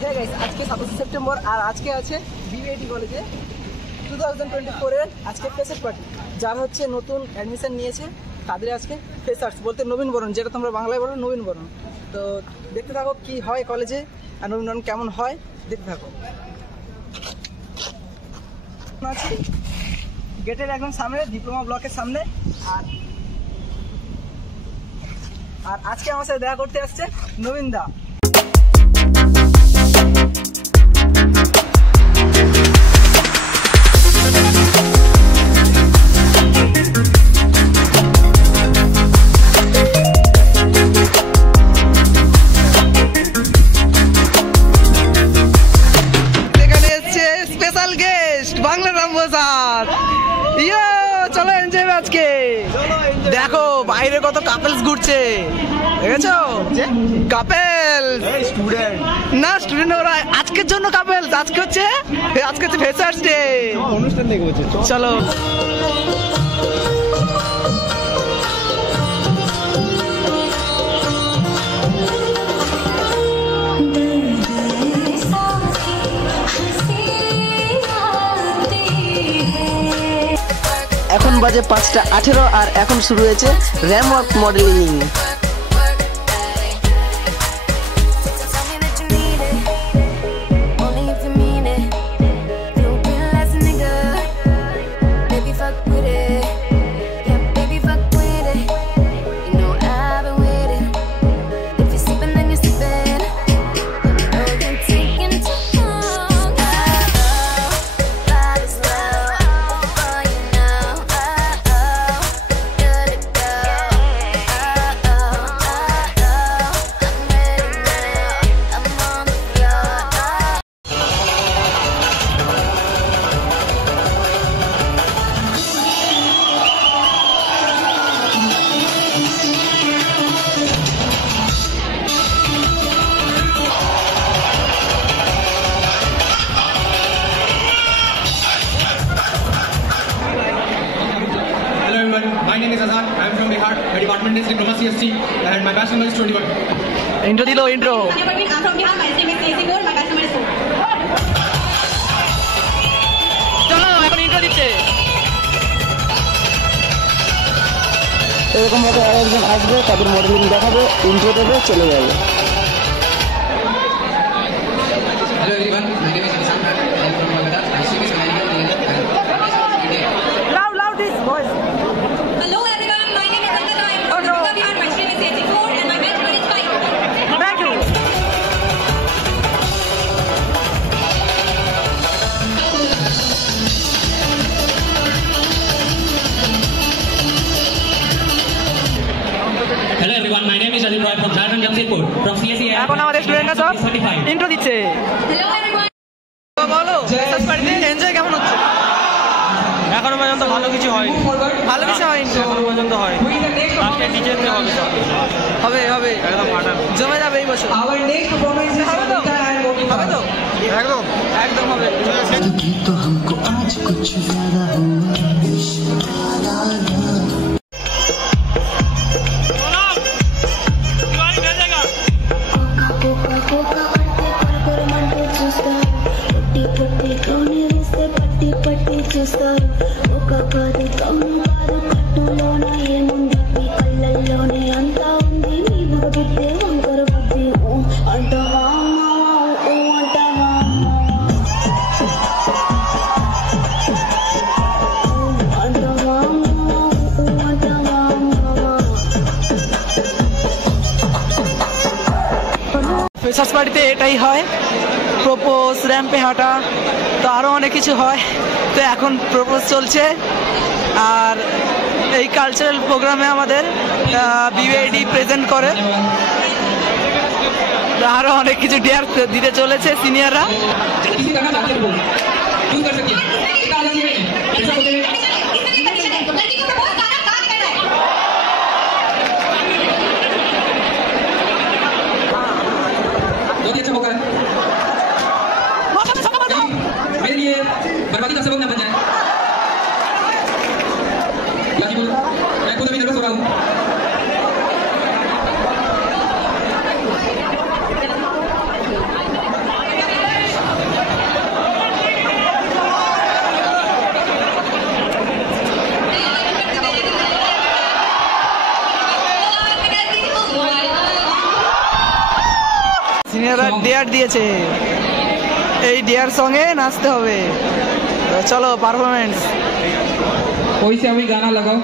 হ্যাঁ গাইস, আজকে 27 সেপ্টেম্বর আর আজকে আছে বিএডি কলেজে 2024 এর আজকে ফ্রেশার্স পার্টি। যারা হচ্ছে নতুন অ্যাডমিশন নিয়েছে তাদের আজকে ফ্রেশার্স বলতে নবীনবরণ, যেটা তোমরা বাংলায় বলো নবীনবরণ। তো দেখতে থাকো কি হয় কলেজে আর নবীনবরণ কেমন হয়, দেখতে থাকো। আছি গেটের একদম সামনে, ডিপ্লোমা ব্লকের সামনে। আর আজকে আমার সাথে দেখা করতে আসছে নবীন দা। চলো এনজয় আজকে। দেখো বাইরে কত কাপেলস ঘুরছে, দেখেছো? কাপেলস না স্টুডেন্ট, ওরা আজকের জন্য কাপেলস। আজকে হচ্ছে ফ্রেশার্স ডে অনুষ্ঠান দেখবো। চলো এখন বাজে 5:18 আর এখন শুরু হয়েছে র্যামওয়াক modelling. My name is Azhar. I am from Bihar. My department is Diploma CSC and my batch number is 21. Intro dilo intro. I am from Bihar. My name is CSC Gold. My batch number is 4. চলো এখন ইন্ট্রো দিচ্ছে। এরকম ভাবে আরেকজন আসবে, তাদের মডেলিং দেখাবে, ইন্ট্রো দেবে, চলে যাবে। Hello everyone. My name is Nishan Khan. I am from Kolkata. My stream is Mechanical Engineering and Loud this voice. Hello everyone. My name is Ankita. I am from Bihar. My stream is CSC 4 and my batch number is 5. Thank you. Hello everyone, my name is Ajit Roy from Jharkhand Jamshedpur from CSE. এখন আমাদের স্টুডেন্টরা সব ইন্ট্রো দিচ্ছে। Hello everyone. তো বলো ফ্রেশার্স পার্টিতে এনজয় কেমন হচ্ছে? এখনো পর্যন্ত ভালো কিছু হয়নি। ভালো কিছু হয়নি এখনো পর্যন্ত হয়। লাস্টে ডিজেতে হবে সব। হবে একদম ফাটাবে। জমে যাবে এই বছর। Our next performance is হবে তো? হবে তো? একদম একদম হবে। तो हमको आज कुछ ज्यादा చూస్తారు ఒక కాదు కౌను కాదు కట్టులోన ఏముంది మీ కళ్ళల్లోనే అంతా ఉంది మీ మగబుద్ధే వంకర బుద్ధి అంటావా అంటావా అంటావా అంటావా ফ্রেশার্স পার্টিতে এটাই হয়, প্রপোজ, র্যাম্পে হাঁটা, তো আরও অনেক কিছু হয়। তো এখন প্রপোজ চলছে আর এই কালচারাল প্রোগ্রামে আমাদের বিএডি প্রেজেন্ট করে, আরও অনেক কিছু ডেয়ার দিতে চলেছে সিনিয়ররা। मेरे लिए बर्बादी का सबक न बन जाए। मैं खुद अभी नर्वस हो रहा हूँ। সিনিয়ররা ডেয়ার দিয়েছে, এই ডেয়ার সঙ্গে নাচতে হবে। তো চলো পারফরমেন্স। वैसे अभी गाना लगाओ।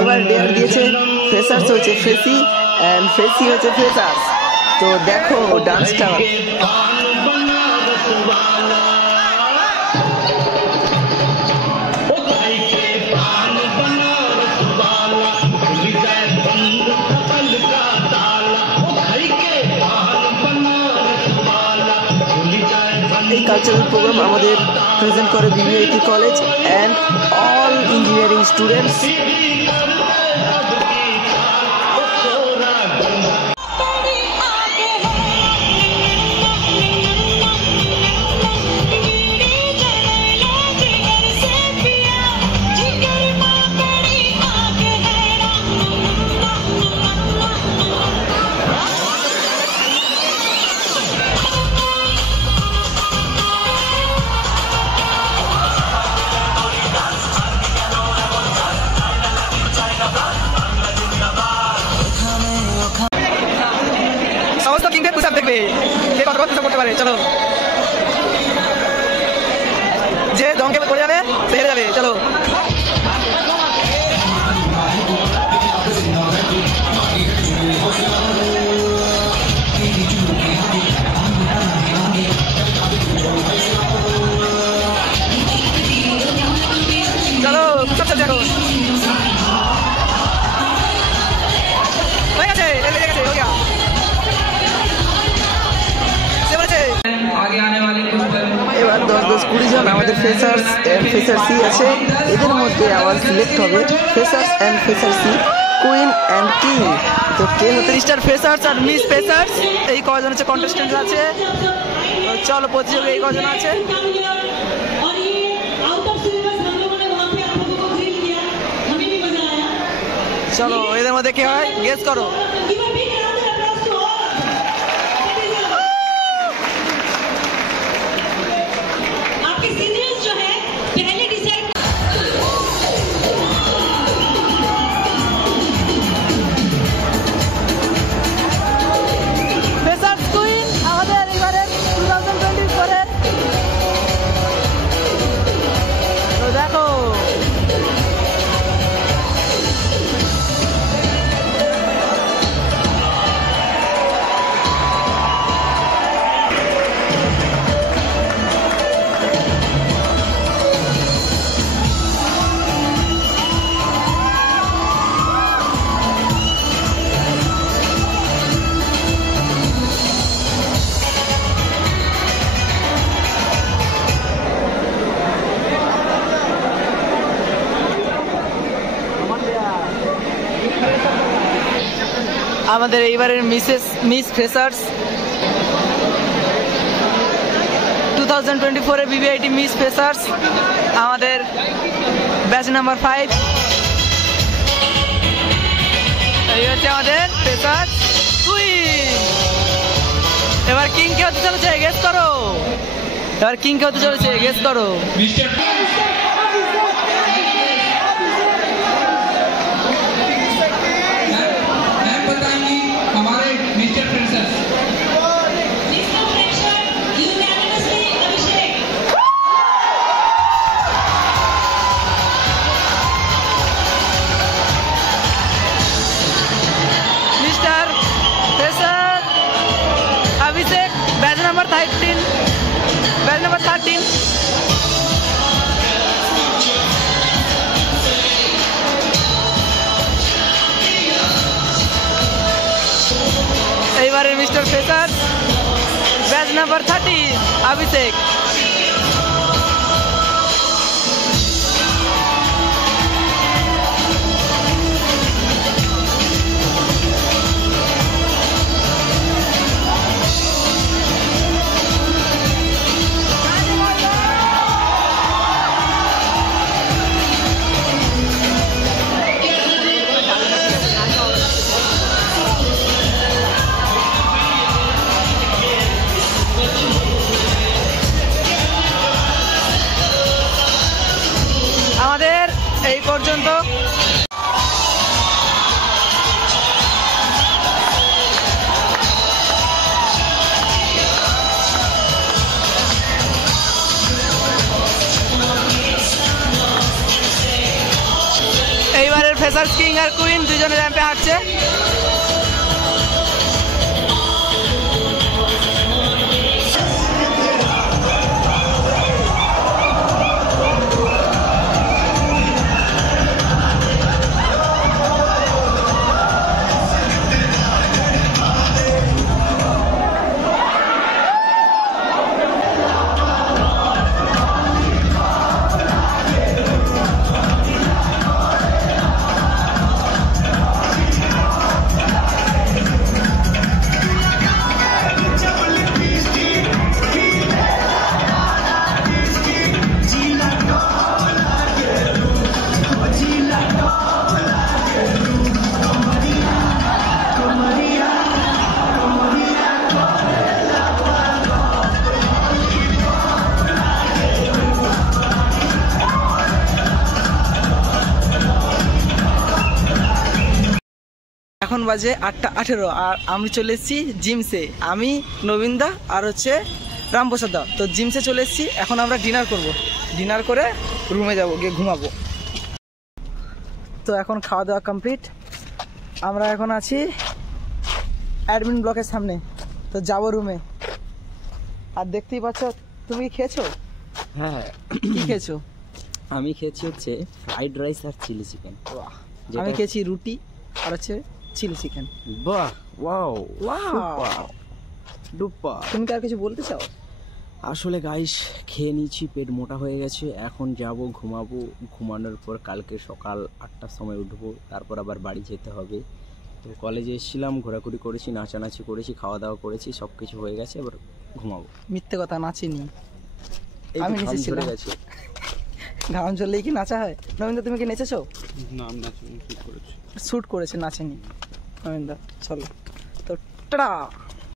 এবার ডেয়ার দিয়েছে ফ্রেশার্স হচ্ছে ফ্রেসি এন্ড ফ্রেসি হচ্ছে ফ্রেশার্স। তো দেখো ডান্সটা। এই কালচারাল প্রোগ্রাম আমাদের প্রেজেন্ট করে BBIT college and all engineering students. সমস্ত কিংকে পুশ আপ দেখবে, কে কত পুশ আপ করতে পারে। চলো, যে জঙ্কে পড়ে যাবে সে হেরে যাবে। চলো চলো পুশ আপ চলছে এখন। হয়ে গেছে, লেগে গেছে, হয়ে গেছে। आगे आने वाले कुछ এবার 10-20 জন আমাদের ফ্রেশার্স এন্ড ফ্রেশার সি আছে। এদের মধ্যে আবার সিলেক্ট হবে ফ্রেশার্স এন্ড ফ্রেশার সি, কুইন এন্ড কিং। তো কে হতে স্টার ফ্রেশার্স আর মিস ফ্রেশার্স এই কজন হচ্ছে কন্টেস্টেন্ট আছে। তো চলো প্রতিযোগী এই কজন আছে। और ये आउट ऑफ सिलेबस हम लोगों ने वहाँ पे आप लोगों को ग्रिल किया, हमें भी मजा आया। চলো এদের মধ্যে কে হয় গেস করো। Give a big round of applause to all. आपके सीनियर्स जो है पहले डिसाइड ফ্রেশার্স কুইন আমাদের এবারের 2024 এর। তো দেখো আমাদের এইবারের মিস ফ্রেশার্স 2024 এর বিবিআইটি মিস ফ্রেশার্স আমাদের ব্যাচ নাম্বার 5। এই হচ্ছে আমাদের ফ্রেশার্স কুইন। এবার কিং কে হতে চলেছে গেস করো। এবার কিং কে হতে চলেছে গেস করো। हमारे mister freshers Mr. Fresher, unanimously Abhishek. Mister fresher Abhishek batch number 13। Batch number 13। এইবারের mister fresher batch number 30 Abhishek. Freshers king আর কুইন দুজনে র্যাম্পে হাঁটছে। এখন বাজে 8:18 আর আমি চলে এসেছি জিমসে। আমি নবীনদা আর হচ্ছে রামপ্রসাদ দা। তো জিমসে চলে এসেছি, এখন আমরা ডিনার করব। ডিনার করে রুমে যাব, গিয়ে ঘুমাবো। তো এখন খাওয়া দাওয়া কমপ্লিট। আমরা এখন আছি অ্যাডমিন ব্লকের সামনে। তো যাব রুমে। আর দেখতেই পাচ্ছ, তুমি কি খেয়েছো? হ্যাঁ, কি খেয়েছো? আমি খেয়েছি হচ্ছে ফ্রাইড রাইস আর চিলি চিকেন। আমি খেয়েছি রুটি আর হচ্ছে চিলি চিকেন। বাহ, ওয়াও, ওয়াও, ডুপ্পা। তুমি কি আর কিছু বলতে চাও? আসলে গাইস, খেয়ে নিয়েছি, পেট মোটা হয়ে গেছে। এখন যাব ঘুমাবো। ঘুমানোর পর কালকে সকাল 8টার সময় উঠবো, তারপর আবার বাড়ি যেতে হবে। তো কলেজে এসেছিলাম, ঘোরাঘুরি করেছি, নাচানাচি করেছি, খাওয়া দাওয়া করেছি, সব কিছু হয়ে গেছে, এবার ঘুমাবো। মিথ্যে কথা, নাচিনি। এই আমি তো ঘাম নেচেছিলাম। ঝরে গেছে। ঘাম ঝরলেই কি নাচা হয়? নবীনদা, তুমি কি নেচেছো? না, আমি নাচিনি, ঠিক করেছি। শ্যুট করেছে, নাচেনি। নবীনদা চলো তো, টাটা।